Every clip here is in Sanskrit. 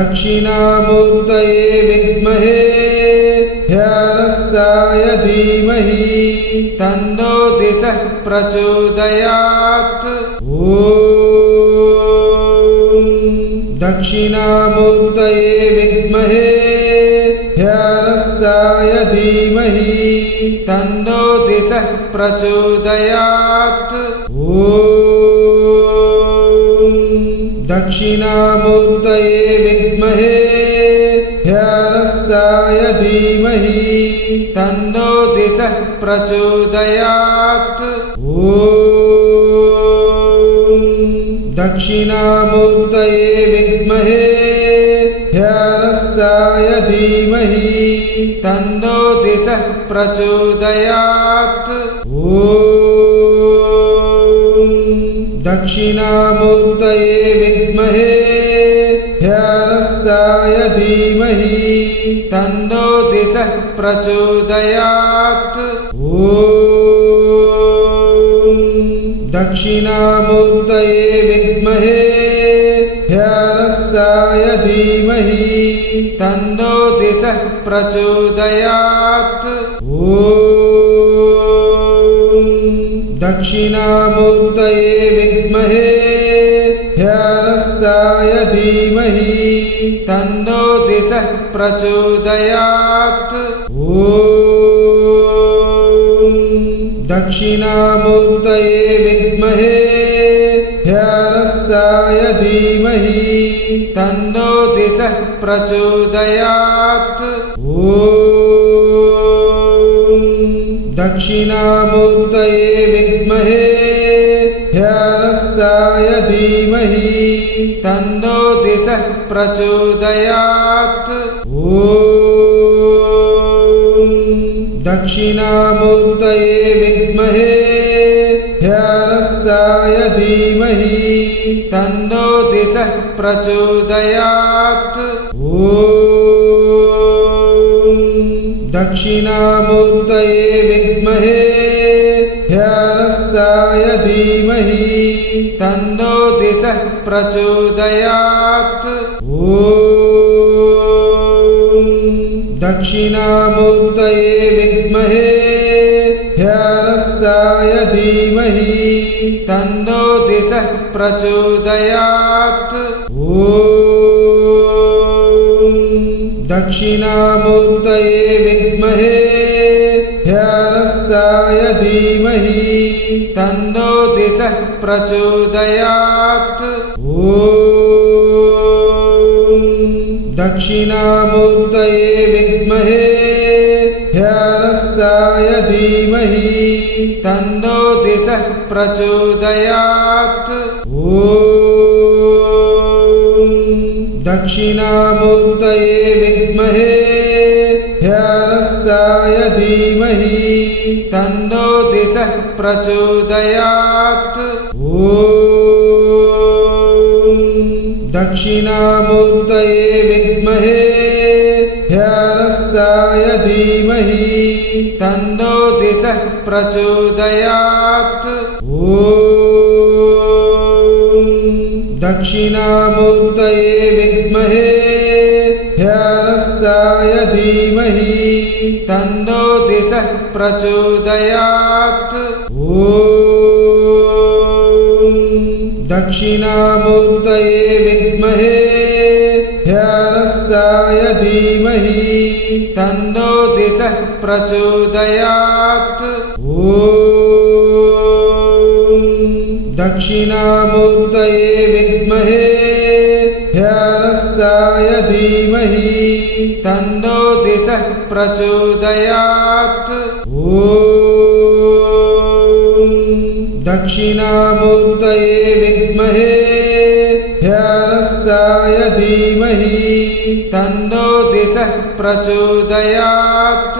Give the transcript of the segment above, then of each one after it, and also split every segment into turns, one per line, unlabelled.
दक्षिणामूर्तये विद्महे ध्यानस्ताय धीमहि तन्नो दिशः प्रचोदयात्। दक्षिणामूर्तये विद्महे ध्यानस्ताय धीमहि तन्नो दिशः प्रचोदयात्। दक्षिणामूर्तये धीमहि तन्नो दिशः प्रचोदयात्। दक्षिणामूर्तये विद्महे ध्यानस्ताय धीमहि तन्नो दिशः प्रचोदयात्। दक्षिणामूर्तये विद्महे ध्यानस्ताय धीमहि तन्नो दिशः प्रचोदयात्। दक्षिणामूर्तये विद्महे ध्यानस्ताय धीमहि तन्नो दिशः प्रचोदयात्। दक्षिणामूर्तये विद्महे ध्यानस्ताय धीमहि तन्नो दिशः प्रचोदयात्। दक्षिणामूर्तये विद्महे ध्यानस्ताय धीमहि तन्नो दिशः प्रचोदयात्। दक्षिणामूर्तये विद्महे ध्यानस्ताय धीमहि तन्नो दिशः प्रचोदयात्। दक्षिणामूर्तये विद्महे ध्यानस्ताय धीमहि तन्नो दिशः प्रचोदयात्। दक्षिणामूर्तये विद्महे ध्यानस्ताय धीमहि तन्नो दिशः प्रचोदयात् दक्षिणामूर्तये विद्महे ध्यानस्ताय धीमहि तन्नो दिशः प्रचोदयात्। दक्षिणामूर्तये विद्महे ध्यानस्ताय धीमहि तन्नो दिशः प्रचोदयात् दक्षिणामूर्तये विद्महे ध्यानस्ताय धीमहि तन्नो दिशः प्रचोदयात्। दक्षिणामूर्तये विद्महे ध्यानस्ताय धीमहि तन्नो दिशः प्रचोदयात्। दक्षिणामूर्तये प्रचोदयात्। दक्षिणामूर्तये विद्महे ध्यानस्ताय धीमहि तन्नो दिशः प्रचोदयात्। दक्षिणामूर्तये विद्महे ध्यानस्ताय धीमहि तन्नो दिशः प्रचोदयात् दक्षिणामूर्तये विद्महे ध्यानस्ताय धीमहि तन्नो दिशः प्रचोदयात्। दक्षिणामूर्तये विद्महे ध्यानस्ताय धीमहि तन्नो दिशः प्रचोदयात्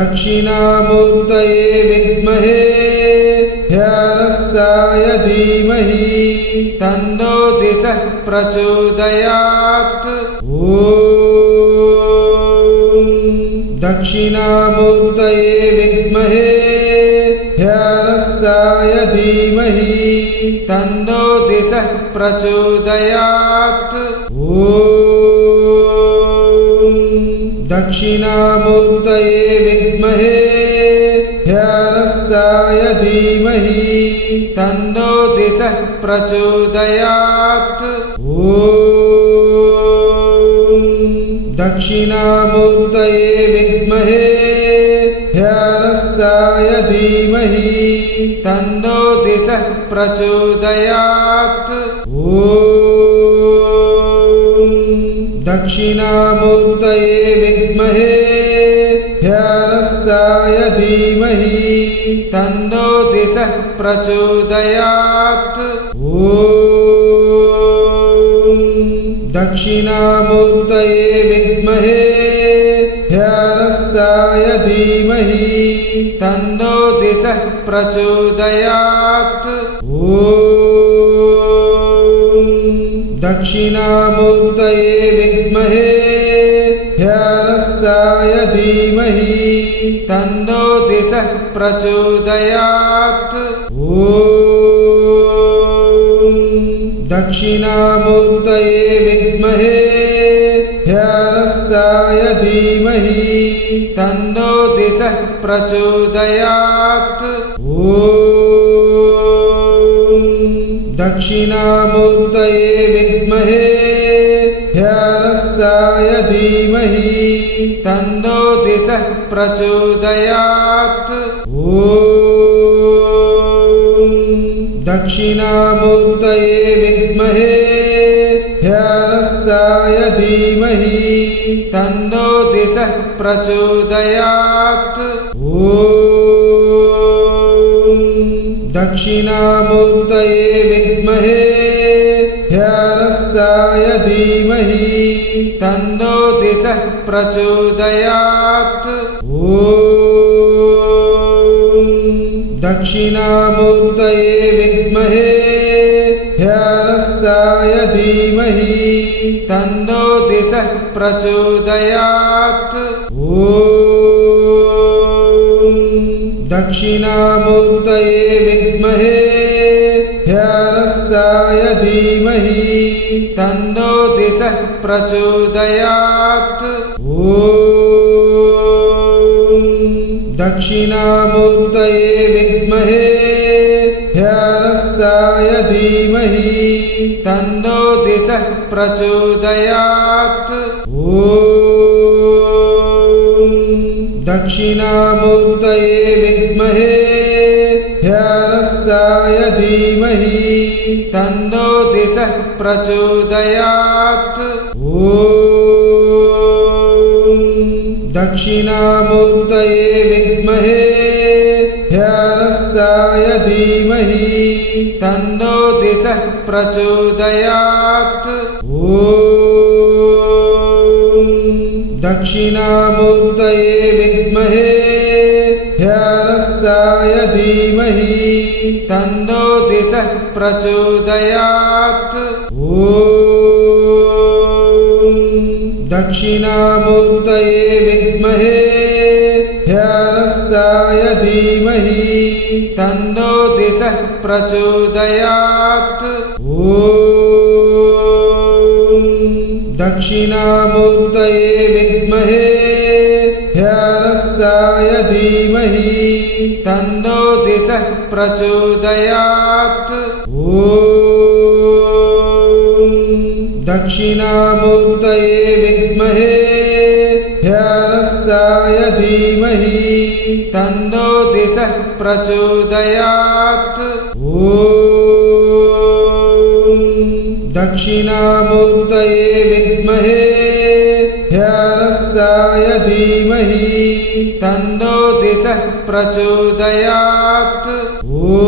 दक्षिणामूर्तये विद्महे ध्यानस्ताय धीमहि तन्नो दिशः प्रचोदयात्। दक्षिणामूर्तये विद्महे ध्यानस्ताय धीमहि तन्नो दिशः प्रचोदयात् दक्षिणामूर्तये विद्महे। ध्यानस्ताय धीमहि। तन्नो दिशः प्रचोदयात्। ॐ दक्षिणामूर्तये विद्महे। ध्यानस्ताय धीमहि। तन्नो दिशः प्रचोदयात्। ॐ दक्षिणामूर्तये विद्महे। ध्यानस्ताय धीमहि। तन्नो दिशः प्रचोदयात्। ॐ दक्षिणामूर्तये विद्महे। ध्यानस्ताय धीमहि। तन्नो दिशः प्रचोदयात् दक्षिणामूर्तये विद्महे ध्यानस्ताय धीमहि तन्नो दिशः प्रचोदयात्। ॐ दक्षिणामूर्तये विद्महे ध्यानस्ताय धीमहि तन्नो दिशः प्रचोदयात्। ॐ दक्षिणामूर्तये धीमहि तन्नो दिशः प्रचोदयात्। ॐ दक्षिणामूर्तये विद्महे ध्यानस्ताय धीमहि तन्नो दिशः प्रचोदयात्। ॐ दक्षिणामूर्तये विद्महे ध्यानस्ताय धीमहि तन्नो दिशः प्रचोदयात्। ॐ दक्षिणामूर्तये विद्महे ध्यानस्ताय धीमहि तन्नो दिशः प्रचोदयात्। ॐ दक्षिणामूर्तये विद्महे ध्यानस्ताय धीमहि प्रचोदयात्। दक्षिणामूर्तये विद्महे ध्यानस्ताय धीमहि तन्नो दिशः प्रचोदयात्। ॐ दक्षिणामूर्तये विद्महे ध्यानस्ताय धीमहि तन्नो दिशः प्रचोदयात् ॐ दक्षिणामूर्तये विद्महे ध्यानस्ताय धीमहि तन्नो दिशः प्रचोदयात्। ॐ दक्षिणामूर्तये विद्महे ध्यानस्ताय धीमहि तन्नो दिशः प्रचोदयात् दक्षिणामूर्तये विद्महे ध्यानस्ताय धीमहि तन्नो दिशः प्रचोदयात्। ॐ दक्षिणामूर्तये विद्महे ध्यानस्ताय धीमहि तन्नो दिशः प्रचोदयात् दक्षिणामूर्तये विद्महे ध्यानस्ताय धीमहि तन्नो दिशः प्रचोदयात्। ॐ दक्षिणामूर्तये विद्महे ध्यानस्ताय धीमहि तन्नो दिशः प्रचोदयात्। ॐ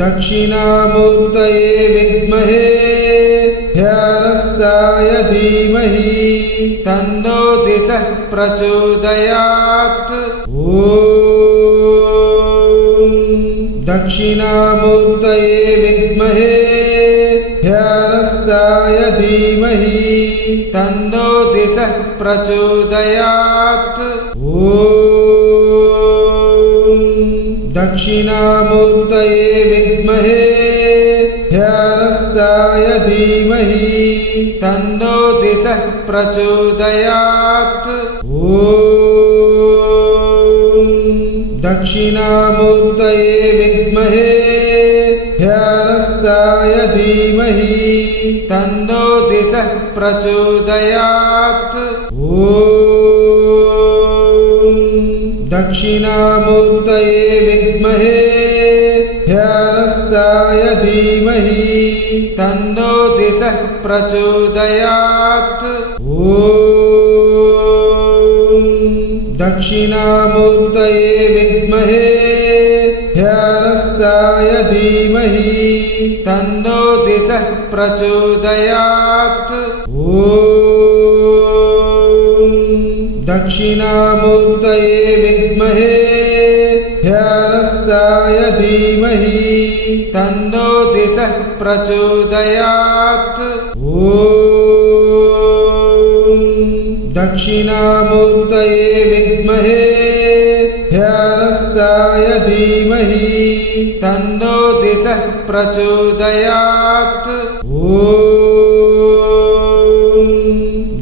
दक्षिणामूर्तये विद्महे ध्यानस्ताय धीमहि तन्नो दिशः प्रचोदयात्। ॐ दक्षिणामूर्तये विद्महे ध्यानस्ताय धीमहि तन्नो दिशः प्रचोदयात्। ॐ दक्षिणामूर्तये विद्महे ध्यानस्ताय धीमहि तन्नो दिशः प्रचोदयात्। ॐ दक्षिणामूर्तये विद्महे ध्यानस्ताय धीमहि तन्नो दिशः प्रचोदयात्। ॐ दक्षिणामूर्तये विद्महे तन्नो दिशः प्रचोदयात्। ॐ दक्षिणामूर्तये विद्महे ध्यानस्ताय धीमहि तन्नो दिशः प्रचोदयात्। ॐ दक्षिणामूर्तये विद्महे ध्यानस्ताय धीमहि तन्नो दिशः प्रचोदयात्। ॐ दक्षिणामूर्तये विद्महे ध्यानस्ताय धीमहि तन्नो दिशः प्रचोदयात्। ॐ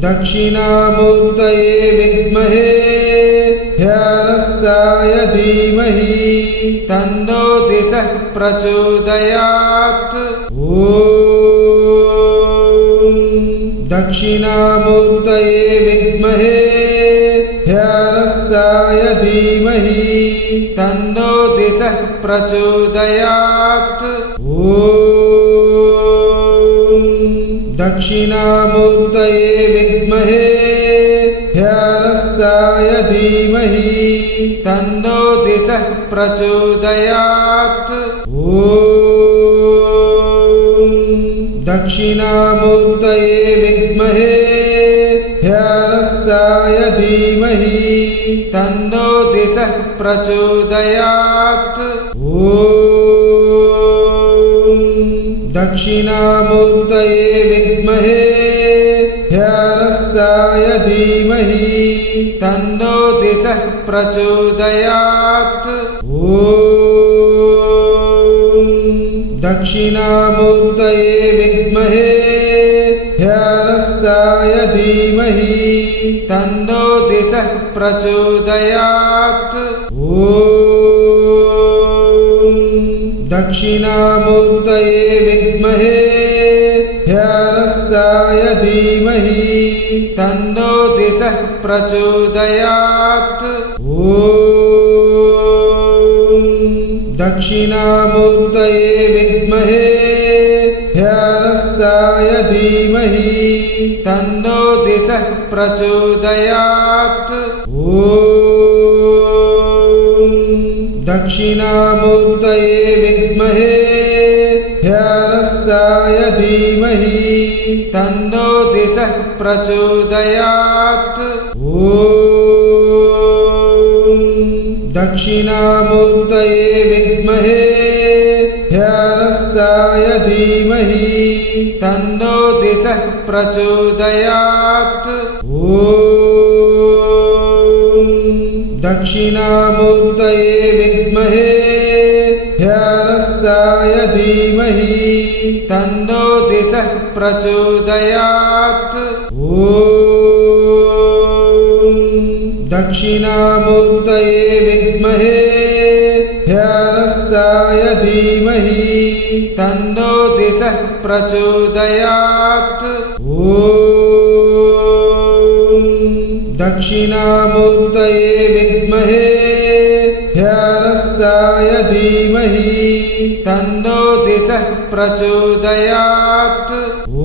दक्षिणामूर्तये विद्महे धीमहि तन्नो दिशः प्रचोदयात्। ॐ दक्षिणामूर्तये विद्महे ध्यानस्ताय धीमहि तन्नो दिशः प्रचोदयात्। ॐ दक्षिणामूर्तये विद्महे ध्यानस्ताय धीमहि तन्नो दिशः प्रचोदयात्। ॐ दक्षिणामूर्तये विद्महे ध्यानस्ताय धीमहि तन्नो दिशः प्रचोदयात्। ॐ दक्षिणामूर्तये विद्महे ध्यानस्ताय धीमहि तन्नो दिशः प्रचोदयात्। ॐ दक्षिणामूर्तये विद्महे ध्यानस्ताय धीमहि तन्नो दिशः प्रचोदयात्। ॐ दक्षिणामूर्तये विद्महे ध्यानस्ताय धीमहि तन्नो दिशः प्रचोदयात्। दक्षिणामूर्तये विद्महे ध्यानस्ताय धीमहि तन्नो दिशः प्रचोदयात्। ॐ दक्षिणामूर्तये विद्महे ध्यानस्ताय धीमहि तन्नो दिशः प्रचोदयात् दक्षिणामूर्तये विद्महे ध्यानस्ताय धीमहि तन्नो दिशः प्रचोदयात्। ॐ दक्षिणामूर्तये विद्महे ध्यानस्ताय धीमहि तन्नो दिशः प्रचोदयात् दक्षिणामूर्तये विद्महे। ध्यानस्ताय धीमहि। तन्नो दिशः प्रचोदयात्। ॐ दक्षिणामूर्तये विद्महे। ध्यानस्ताय धीमहि। तन्नो दिशः प्रचोदयात्। ॐ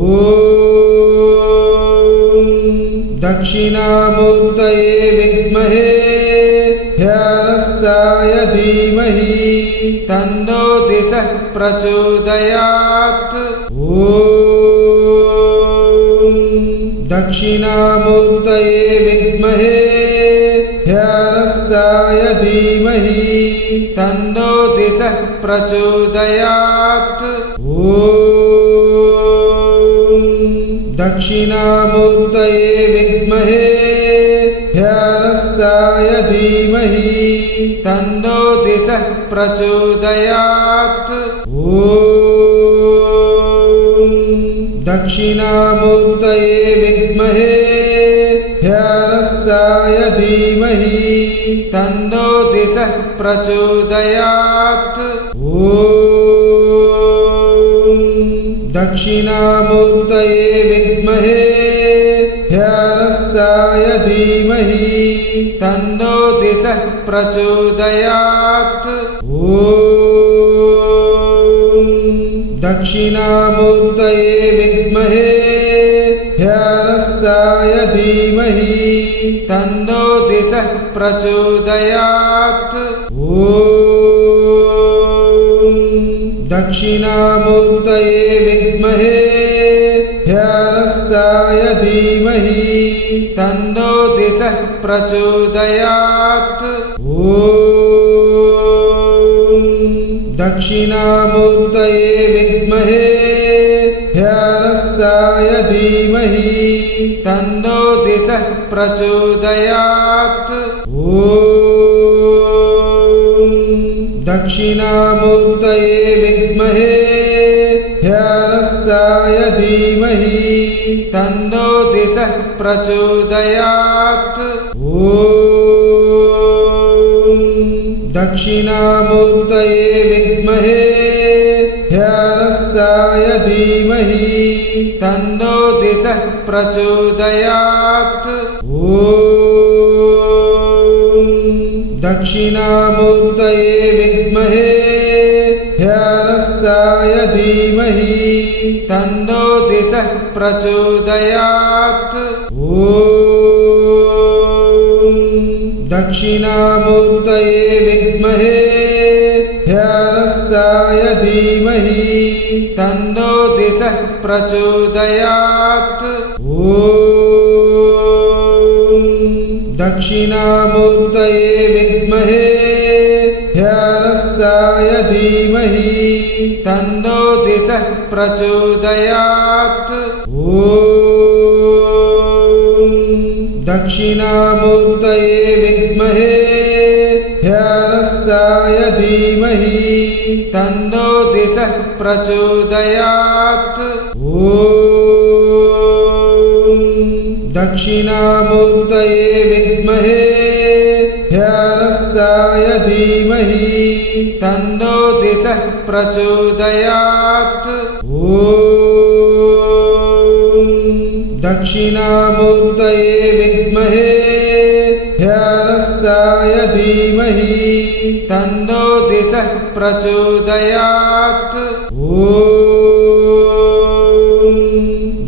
दक्षिणामूर्तये विद्महे ध्यानस्ताय धीमहि तन्नो दिशः प्रचोदयात्। ॐ दक्षिणामूर्तये विद्महे ध्यानस्ताय धीमहि तन्नो दिशः प्रचोदयात्। ॐ दक्षिणामूर्तये विद्महे ध्यानस्ताय धीमहि तन्नो दिशः प्रचोदयात्। ॐ दक्षिणामूर्तये विद्महे ध्यानस्ताय धीमहि तन्नो दिशः प्रचोदयात्। ॐ दक्षिणामूर्तये विद्महे ध्यानस्ताय धीमहि दिशः प्रचोदयात्। ॐ दक्षिणामूर्तये विद्महे ध्यानस्ताय धीमहि तन्नो दिशः प्रचोदयात्। ॐ दक्षिणामूर्तये विद्महे ध्यानस्ताय धीमहि तन्नो प्रचोदयात्। दक्षिणामूर्तये विद्महे ध्यानस्ताय धीमहि तन्नो दिशः प्रचोदयात्। ॐ दक्षिणामूर्तये विद्महे ध्यानस्ताय धीमहि तन्नो दिशः प्रचोदयात्। ॐ दक्षिणामूर्तये विद्महे ध्यानस्ताय धीमहि तन्नो दिशः प्रचोदयात्। ॐ दक्षिणामूर्तये विद्महे ध्यानस्ताय धीमहि तन्नो दिशः प्रचोदयात् ॐ दक्षिणामूर्तये विद्महे ध्यानस्ताय धीमहि तन्नो दिशः प्रचोदयात्। ॐ दक्षिणामूर्तये विद्महे ध्यानस्ताय धीमहि तन्नो दिशः प्रचोदयात्। ॐ दक्षिणामूर्तये विद्महे ध्यानस्ताय धीमहि तन्नो दिशः प्रचोदयात्। ॐ दक्षिणामूर्तये विद्महे ध्यानस्ताय धीमहि तन्नो दिशः प्रचोदयात्। ॐ दक्षिणामूर्तये विद्महे ध्यानस्ताय धीमहि तन्नो दिशः प्रचोदयात्। ॐ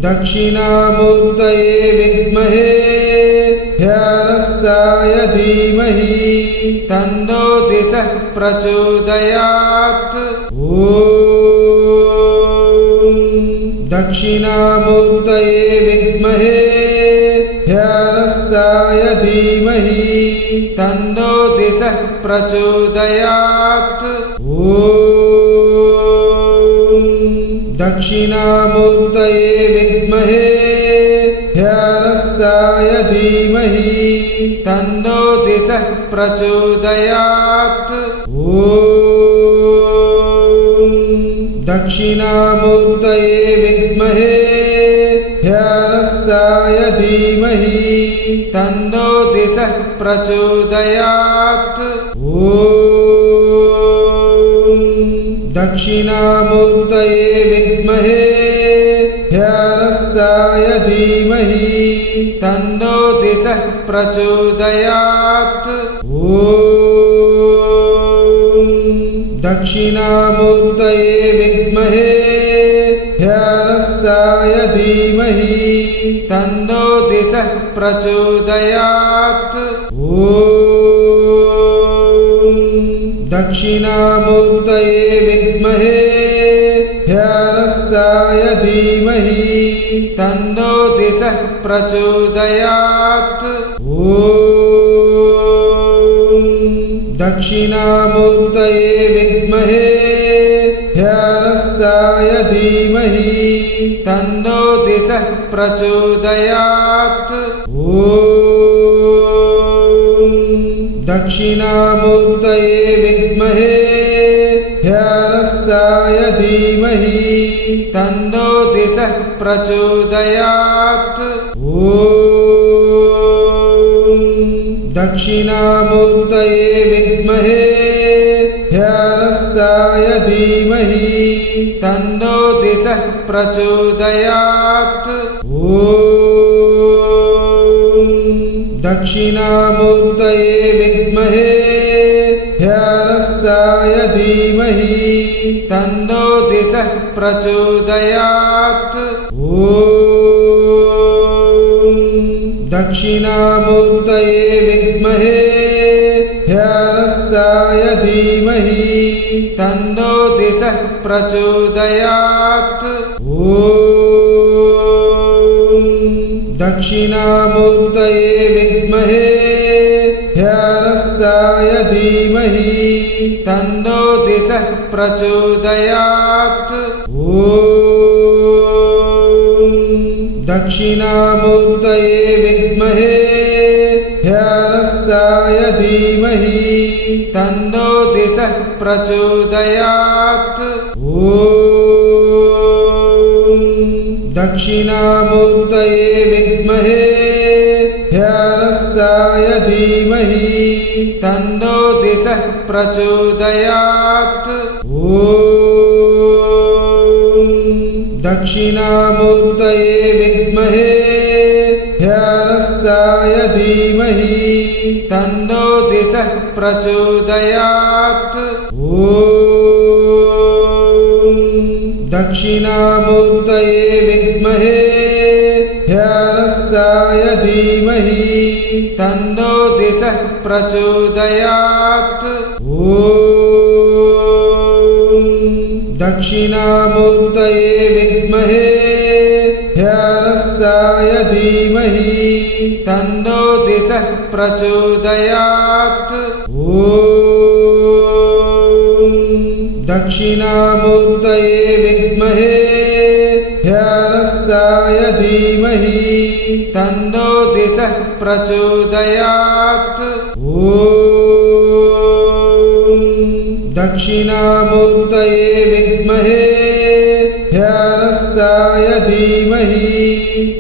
दक्षिणामूर्तये विद्महे ध्यानस्ताय धीमहि तन्नो दिशः प्रचोदयात्। ॐ दक्षिणामूर्तये विद्महे ध्यानस्ताय धीमहि तन्नो दिशः प्रचोदयात्। ॐ दक्षिणामूर्तये विद्महे ध्यानस्ताय धीमहि तन्नो दिशः प्रचोदयात्। ॐ दक्षिणामूर्तये विद्महे धीमहि तन्नो दिशः प्रचोदयात्। ॐ दक्षिणामूर्तये विद्महे ध्यानस्ताय धीमहि तन्नो दिशः प्रचोदयात्। ॐ दक्षिणामूर्तये विद्महे ध्यानस्ताय धीमहि तन्नो दिशः प्रचोदयात्। ॐ दक्षिणामूर्तये विद्महे ध्यानस्ताय धीमहि तन्नो दिशः प्रचोदयात्। ॐ दक्षिणामूर्तये विद्महे ध्यानस्ताय धीमहि तन्नो दिशः प्रचोदयात्। दक्षिणामूर्तये विद्महे ध्यानस्थाय धीमहि तन्नो दिशः प्रचोदयात्। ॐ दक्षिणामूर्तये विद्महे ध्यानस्थाय धीमहि तन्नो दिशः प्रचोदयात्। ॐ दक्षिणामूर्तये विद्महे ध्यानस्थाय धीमहि तन्नो दिशः प्रचोदयात्। ॐ दक्षिणामूर्तये विद्महे ध्यानस्थाय धीमहि तन्नो दिशः प्रचोदयात्। दक्षिणामूर्तये विद्महे ध्यानस्थाय धीमहि तन्नो दिशः प्रचोदयात्। ॐ दक्षिणामूर्तये विद्महे ध्यानस्थाय धीमहि तन्नो दिशः प्रचोदयात् दक्षिणामूर्तये विद्महे ध्यानस्थाय धीमहि तन्नो दिशः प्रचोदयात्। ॐ दक्षिणामूर्तये विद्महे ध्यानस्थाय धीमहि तन्नो दिशः प्रचोदयात् दक्षिणामूर्तये विद्महे ध्यानस्थाय धीमहि तन्नो दिशः प्रचोदयात्। ॐ दक्षिणामूर्तये विद्महे ध्यानस्थाय धीमहि तन्नो दिशः प्रचोदयात्। ॐ दक्षिणामूर्तये विद्महे ध्यानस्थाय धीमहि तन्नो दिशः प्रचोदयात्। ॐ दक्षिणामूर्तये विद्महे ध्यानस्थाय धीमहि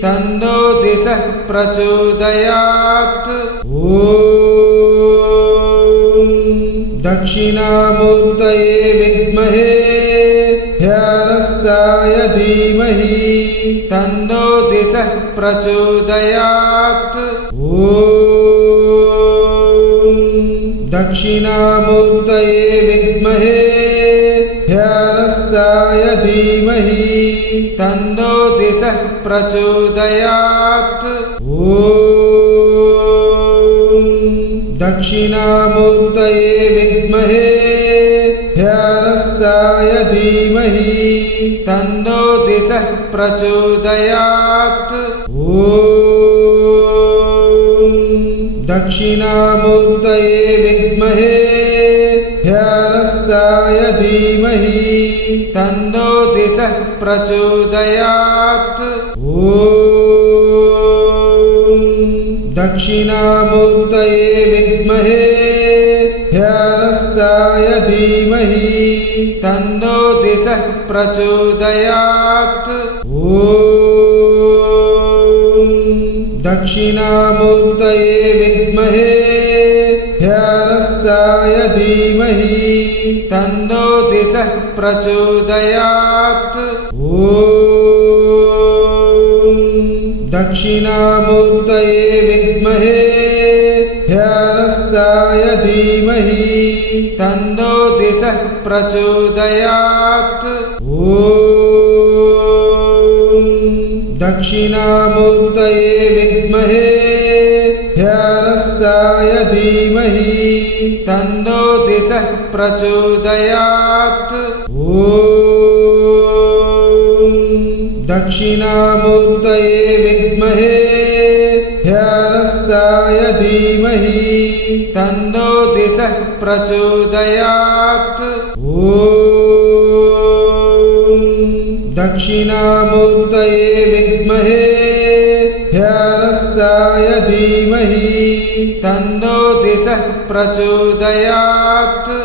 तन्नो दिशः प्रचोदयात्। ॐ दक्षिणामूर्तये विद्महे ध्यानस्थाय धीमहि तन्नो दिशः प्रचोदयात्। ॐ दक्षिणामूर्तये विद्महे ध्यानस्थाय धीमहि तन्नो दिशः प्रचोदयात्। ॐ दक्षिणामूर्तये विद्महे ध्यानस्थाय धीमहि दिशः प्रचोदयात्। ॐ दक्षिणामूर्तये विद्महे ध्यानस्थाय धीमहि तन्नो दिशः प्रचोदयात्। दक्षिणामूर्तये विद्महे ध्यानस्थाय धीमहि तन्नो दिशः प्रचोदयात्। ॐ दक्षिणामूर्तये विद्महे ध्यानस्थाय धीमहि तन्नो दिशः प्रचोदयात्। ॐ दक्षिणामूर्तये विद्महे ध्यानस्थाय धीमहि तन्नो दिशः प्रचोदयात् ॐ दक्षिणामूर्तये विद्महे ध्यानस्थाय धीमहि तन्नो दिशः प्रचोदयात्। ॐ दक्षिणामूर्तये विद्महे ध्यानस्थाय धीमहि तन्नो दिशः प्रचोदयात्। ॐ दक्षिणामूर्तये विद्महे ध्यानस्ताय धीमहि तन्नो दिशः प्रचोदयात्।